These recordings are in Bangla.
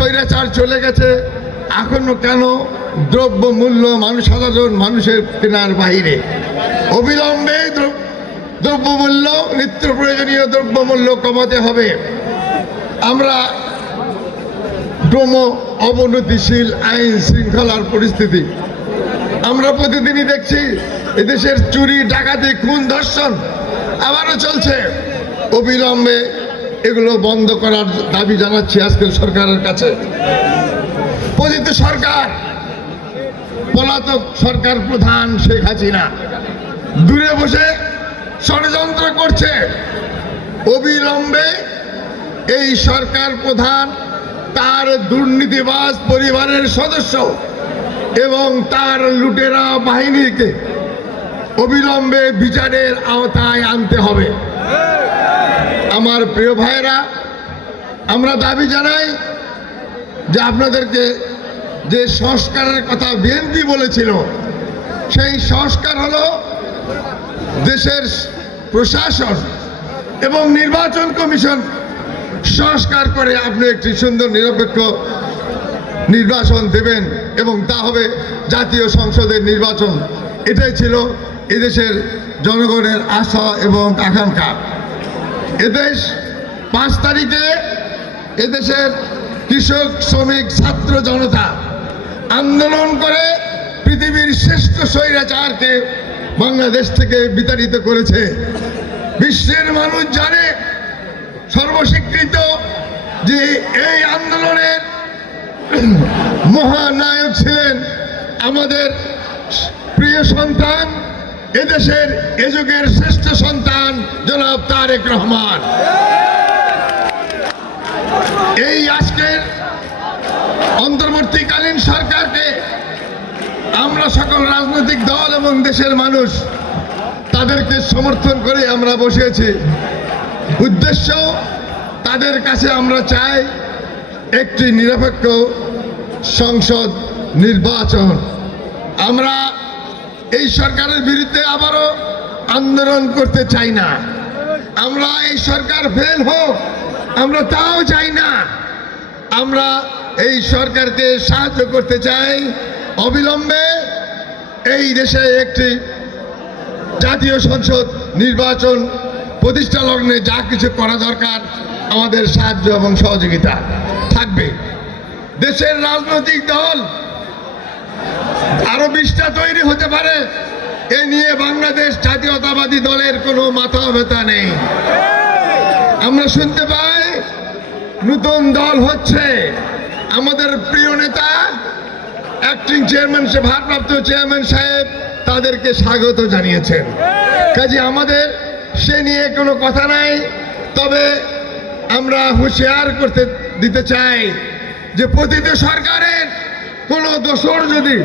স্বৈরাচার চলে গেছে, এখনও কেন দ্রব্য মূল্য মানুষ, সাধারণ মানুষের কেনার বাইরে অবিলম্বে দ্র- দ্রব্যমূল্য নিত্য প্রয়োজনীয় দ্রব্যমূল্য কমাতে হবে। আমরা ক্রম অবনতিশীল আইন শৃঙ্খলার পরিস্থিতি। আমরা প্রতিদিনই দেখছি, এদেশের চুরি, ডাকাতি, খুন, ধর্ষণ আবারও চলছে। অবিলম্বে এগুলো বন্ধ করার দাবি জানাচ্ছি আজকের সরকারের কাছে। পতিত সরকার, পলাতক সরকার প্রধান শেখ হাসিনা। দূরে বসে ষড়যন্ত্র করছে। অবিলম্বে এই সরকার প্রধান, তার দুর্নীতিবাজ পরিবারের সদস্য এবং তার লুটেরা বাহিনীকে অবিলম্বে বিচারের আওতায় আনতে হবে। আমার প্রিয় ভাইরা আমরা দাবি জানাই যে আপনাদেরকে যে সংস্কারের কথা বিএনপি বলেছিল, সেই সংস্কার হল দেশের প্রশাসন এবং নির্বাচন কমিশন সংস্কার করে আপনি একটি সুন্দর নিরপেক্ষ নির্বাচন দেবেন এবং তা হবে জাতীয় সংসদের নির্বাচন। এটাই ছিল এদেশের জনগণের আশা এবং আকাঙ্ক্ষা। এদেশ পাঁচ তারিখে এদেশের কৃষক, শ্রমিক, ছাত্র জনতা আন্দোলন করে পৃথিবীর শ্রেষ্ঠ স্বৈরাচারকে বাংলাদেশ থেকে বিতাড়িত করেছে। বিশ্বের মানুষ জানে সর্বস্বীকৃত যে এই আন্দোলনের মহানায়ক ছিলেন আমাদের প্রিয় সন্তান এদেশের এ যুগের শ্রেষ্ঠ সন্তান জনাব তারেক রহমান। এই আজকের অন্তর্বর্তীকালীন সরকারকে আমরা সকল রাজনৈতিক দল এবং দেশের মানুষ তাদেরকে সমর্থন করে আমরা বসেছি। উদ্দেশ্য, তাদের কাছে আমরা চাই একটি নিরপেক্ষ সংসদ নির্বাচন। আমরা এই সরকারের বিরুদ্ধে আবারও আন্দোলন করতে চাই না। আমরা এই সরকার ফেল হোক, আমরা তাও চাই না। আমরা এই সরকারকে সাহায্য করতে চাই। অবিলম্বে এই দেশে একটি জাতীয় সংসদ নির্বাচন, প্রতিষ্ঠা লগ্নে যা কিছু করা দরকার, আমাদের সাহায্য এবং সহযোগিতা থাকবে। দেশের রাজনৈতিক দল আরও বিশটা তৈরি হতে পারে। এ নিয়ে বাংলাদেশ জাতীয়তাবাদী দলের কোনো মাথা ব্যথা নেই। আমরা শুনতে পাই, নতুন দল হচ্ছে। আমাদের প্রিয় নেতা অ্যাক্টিং চেয়ারম্যান সে ভারপ্রাপ্ত চেয়ারম্যান সাহেব, তাদেরকে স্বাগত জানিয়েছেন। কাজে আমাদের, সে নিয়ে কোনো কথা নাই। তবে আমরা হুঁশিয়ার করতে, দিতে চাই যে প্রতিটি সরকারের কোনো দোষর যদি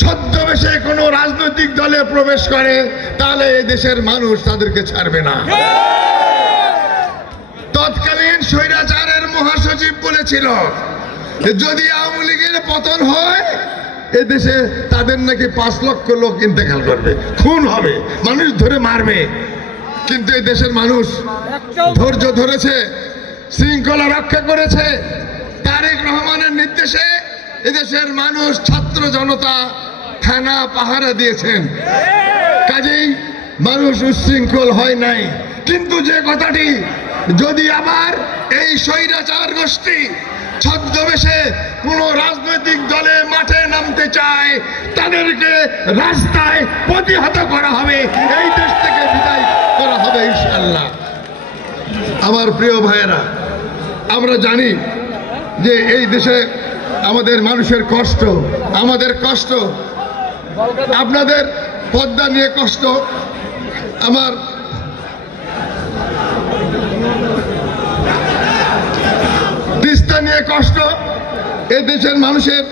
ছদ্মবেশে কোনো রাজনৈতিক দলে প্রবেশ করে তাহলে এই দেশের মানুষ তাদেরকে ছাড়বে না। তৎকালীন স্বৈরাচারের মহাসচিব বলেছিল যে যদি আওয়ামী লীগের পতন হয় এ দেশে তাদের নাকি পাঁচ লক্ষ লোক ইন্তেকাল করবে। খুন হবে মানুষ ধরে মারবে। কিন্তু এই দেশের মানুষ ধৈর্য ধরেছে শৃঙ্খলা রক্ষা করেছে। রহমানের নির্দেশে এদেশের মানুষ, ছাত্র জনতা থানা পাহারা দিয়েছেন। কাজেই মানুষ উচ্ছৃঙ্খল হয় নাই। কিন্তু যে কথাটি, যদি আবার এই স্বৈরাচার গোষ্ঠী ছদ্মবেশে কোন রাজনৈতিক দলে মাঠে নামতে চায়, তাদেরকে রাস্তায় প্রতিহত করা হবে। এই দেশ থেকে বিদায় করা হবে ইনশাল্লাহ আমার প্রিয় ভাইয়েরা, আমরা জানি যে এই দেশে আমাদের মানুষের কষ্ট, আমাদের কষ্ট, আপনাদের পদ্মা নিয়ে কষ্ট, আমার তিস্তা নিয়ে কষ্ট, এ দেশের মানুষের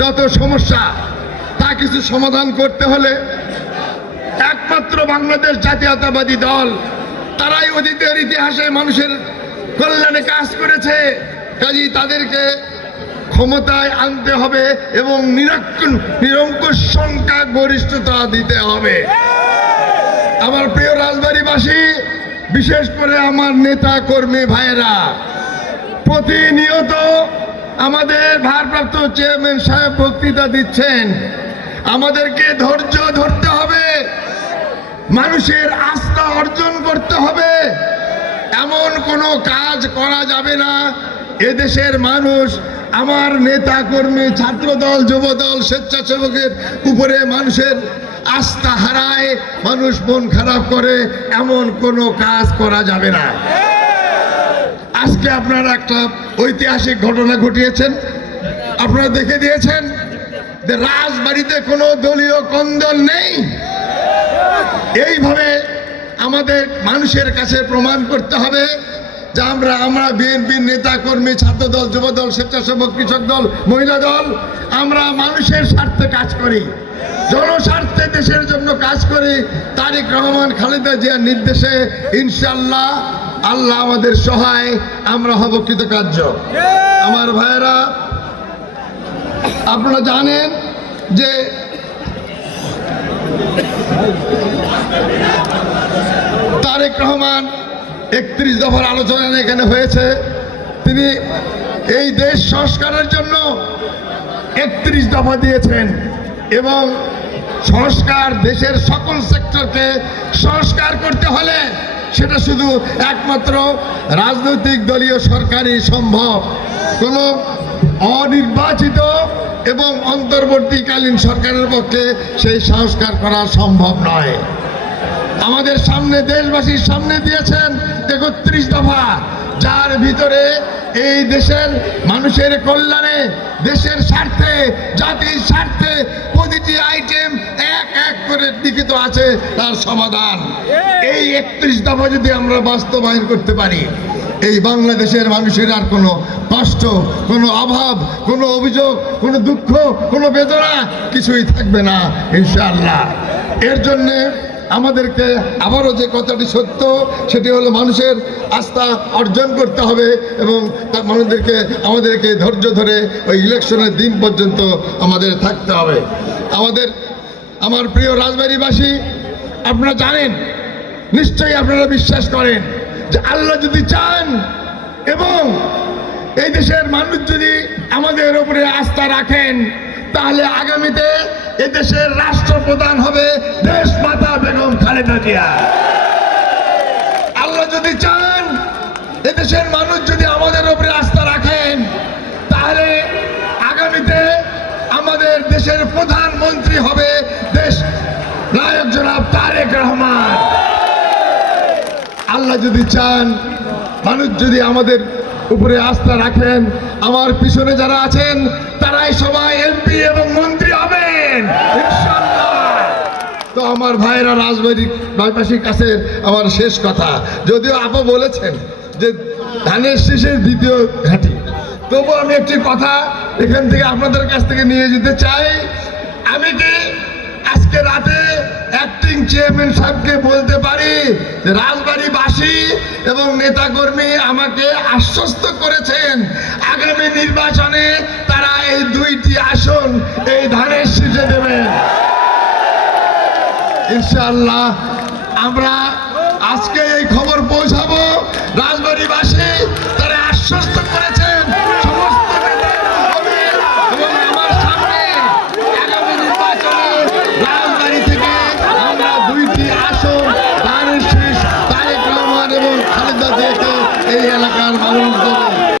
যত সমস্যা, তা কিছু সমাধান করতে হলে একমাত্র বাংলাদেশ জাতীয়তাবাদী দল, তারাই অতীতের ইতিহাসে মানুষের কল্যাণে কাজ করেছে। কাজী তাদেরকে ক্ষমতায় আনতে হবে এবং নিরঙ্কুশ নিরঙ্কুশ সংখ্যা গরিষ্ঠতা দিতে হবে। আমার প্রিয় রাজবাড়িবাসী, বিশেষ করে আমার নেতা কর্মী ভাইয়েরা, প্রতিনিয়ত আমাদের ভারপ্রাপ্ত চেয়ারম্যান সাহেব বক্তৃতা দিচ্ছেন। আমাদেরকে ধৈর্য ধরতে হবে, মানুষের আস্থা অর্জন করতে হবে। এমন কোনো কাজ করা যাবে না এদেশের মানুষ, আমার নেতা কর্মী, ছাত্রদল, যুবদল, স্বেচ্ছাসেবকের উপরে মানুষের আস্থা হারায়, মানুষ মন খারাপ করে, এমন কোনো কাজ করা যাবে না। আজকে আপনারা একটা ঐতিহাসিক ঘটনা ঘটিয়েছেন। আপনারা দেখে দিয়েছেন যে রাজবাড়িতে কোনো দলীয় কন্দল নেই। এইভাবে আমাদের মানুষের কাছে প্রমাণ করতে হবে আমরা আমরা বিএনপির নেতা কর্মী ছাত্র দল যুব দল স্বেচ্ছাসেবক, কৃষক দল, মহিলা দল, আমরা মানুষের স্বার্থে কাজ করি। জনস্বার্থে দেশের জন্য কাজ করি। তারেক রহমান, খালেদা জিয়ার নির্দেশে ইনশাল্লাহ আল্লাহ আমাদের সহায়, আমরা হব কৃতকার্য। আমার ভাইয়েরা, আপনারা জানেন যে তারেক রহমান একত্রিশ দফার আলোচনা এখানে হয়েছে। তিনি এই দেশ সংস্কারের জন্য একত্রিশ দফা দিয়েছেন এবং সংস্কার দেশের সকল সেক্টরকে সংস্কার করতে হলে সেটা শুধু একমাত্র রাজনৈতিক দলীয় সরকারই সম্ভব। কোনো অনির্বাচিত এবং অন্তর্বর্তীকালীন সরকারের পক্ষে সেই সংস্কার করা সম্ভব নয়। আমাদের সামনে দেশবাসীর সামনে দিয়েছেন একত্রিশ দফা। যার ভিতরে এই দেশের মানুষের কল্যাণে, দেশের স্বার্থে, জাতির স্বার্থে প্রতিটি আইটেম এক এক করে লিখিত আছে, তার সমাধান। এই একত্রিশ দফা যদি আমরা বাস্তবায়ন করতে পারি, এই বাংলাদেশের মানুষের আর কোনো কষ্ট, কোনো অভাব, কোনো অভিযোগ, কোনো দুঃখ, কোনো বেদনা কিছুই থাকবে না ইনশাল্লাহ এর জন্যে আমাদেরকে আবারও যে কথাটি সত্য, সেটি হলো মানুষের আস্থা অর্জন করতে হবে এবং তার মানুষদেরকে, আমাদেরকে ধৈর্য ধরে ওই ইলেকশনের দিন পর্যন্ত আমাদের থাকতে হবে। আমাদের, আমার প্রিয় রাজবাড়িবাসী, আপনারা জানেন, নিশ্চয়ই আপনারা বিশ্বাস করেন যে আল্লাহ যদি চান এবং এই দেশের মানুষ যদি আমাদের উপরে আস্থা রাখেন, তাহলে আগামীতে এদেশের রাষ্ট্রপ্রধান হবে দেশ মাতা বেগম খালেদা জিয়া। আল্লাহ যদি চান, এদেশের মানুষ যদি আমাদের উপরে আস্থা রাখেন, তাহলে আগামীতে আমাদের দেশের প্রধানমন্ত্রী হবে দেশ নায়ক জনাব তারেক রহমান। আল্লাহ যদি চান, মানুষ যদি আমাদের উপরে আস্থা রাখেন, আমার পিছনে যারা আছেন, তারাই সবাই এমপি এবং মন্ত্রী হবেন। তো আমার ভাইয়েরা রাজবাড়ির বাইপাসীর কাছে আমার শেষ কথা। যদিও আপা বলেছেন যে ধানের শেষের দ্বিতীয় ঘাঁটি। তবু আমি একটি কথা এখান থেকে আপনাদের কাছ থেকে নিয়ে যেতে চাই। আমি কি আজকে রাতে অ্যাক্টিং চেয়ারম্যান সাহেবকে বলতে পারি রাজবাড়িবাসী এবং নেতাকর্মী আমাকে আশ্বস্ত করেছেন, আগামী নির্বাচনে তারা এই দুইটি আসন ইনশাআল্লাহ। আমরা আজকে এই খবর পৌঁছাবো।